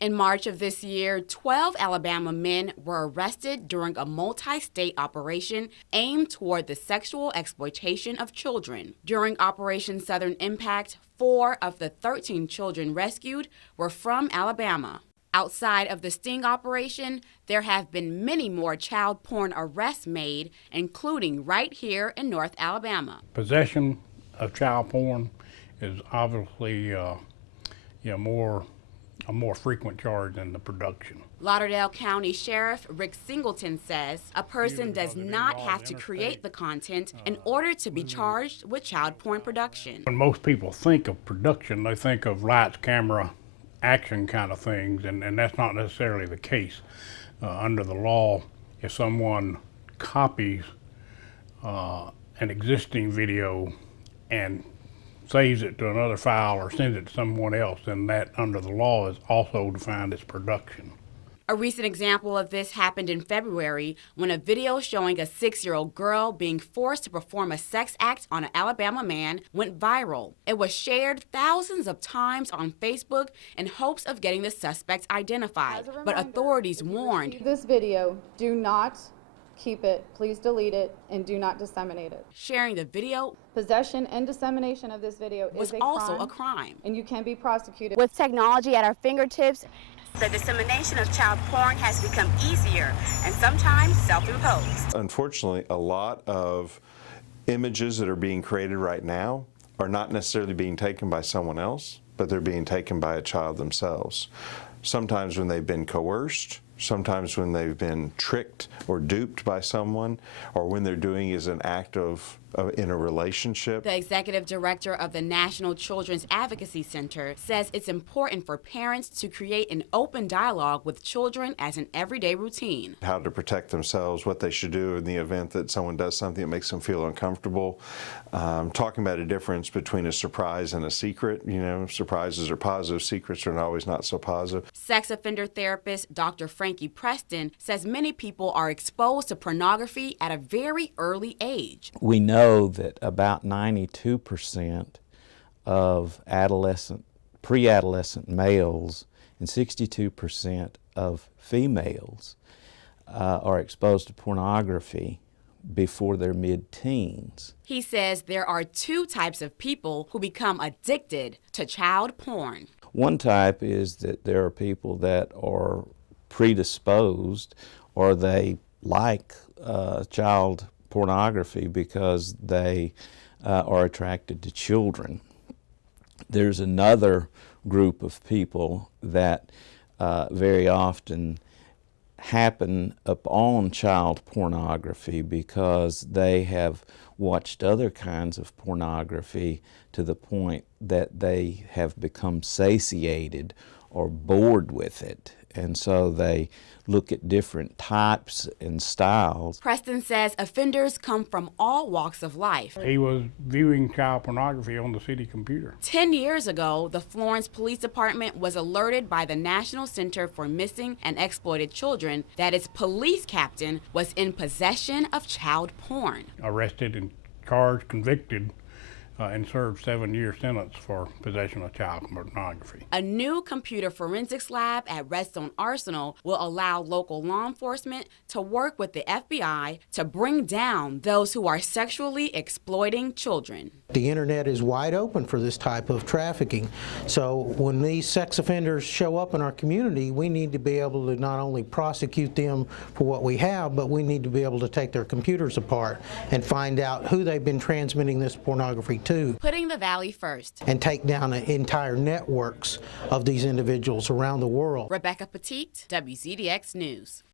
In March of this year, 12 Alabama men were arrested during a multi-state operation aimed toward the sexual exploitation of children. During Operation Southern Impact, 4 of the 13 children rescued were from Alabama. Outside of the sting operation, there have been many more child porn arrests made, including right here in North Alabama. Possession of child porn is obviously a more frequent charge than the production. Lauderdale County Sheriff Rick Singleton says a person does not have to create the content in order to be charged with child porn production. When most people think of production, they think of lights, camera, action kind of things, and that's not necessarily the case. Under the law, if someone copies an existing video and saves it to another file or sends it to someone else, then that, under the law, is also defined as production. A recent example of this happened in February when a video showing a 6-year-old girl being forced to perform a sex act on an Alabama man went viral. It was shared thousands of times on Facebook in hopes of getting the suspect identified. But authorities warned, this video, do not keep it, please delete it, and do not disseminate it. Sharing the video, possession and dissemination of this video was also a crime. And you can be prosecuted. With technology at our fingertips, the dissemination of child porn has become easier and sometimes self-imposed. Unfortunately, a lot of images that are being created right now are not necessarily being taken by someone else, but they're being taken by a child themselves. Sometimes when they've been coerced, sometimes when they've been tricked or duped by someone, or when they're doing is an act of in a relationship. The executive director of the National Children's Advocacy Center says it's important for parents to create an open dialogue with children as an everyday routine. How to protect themselves, what they should do in the event that someone does something that makes them feel uncomfortable. Talking about a difference between a surprise and a secret. You know, surprises are positive, secrets are always not so positive. Sex offender therapist Dr. Frankie Preston says many people are exposed to pornography at a very early age. We know that about 92% of pre-adolescent males and 62% of females are exposed to pornography before their mid-teens. He says there are 2 types of people who become addicted to child porn. One type is that there are people that are predisposed, or they like child pornography because they are attracted to children. There's another group of people that very often happen upon child pornography because they have watched other kinds of pornography to the point that they have become satiated or bored with it, and so they look at different types and styles. Preston says offenders come from all walks of life. He was viewing child pornography on the city computer. 10 years ago, the Florence Police Department was alerted by the National Center for Missing and Exploited Children that its police captain was in possession of child porn. Arrested and charged, convicted, and served 7-year sentence for possession of child pornography. A new computer forensics lab at Redstone Arsenal will allow local law enforcement to work with the FBI to bring down those who are sexually exploiting children. The internet is wide open for this type of trafficking. So when these sex offenders show up in our community, we need to be able to not only prosecute them for what we have, but we need to be able to take their computers apart and find out who they've been transmitting this pornography to. Putting the Valley first. And take down entire networks of these individuals around the world. Rebecca Petit, WZDX News.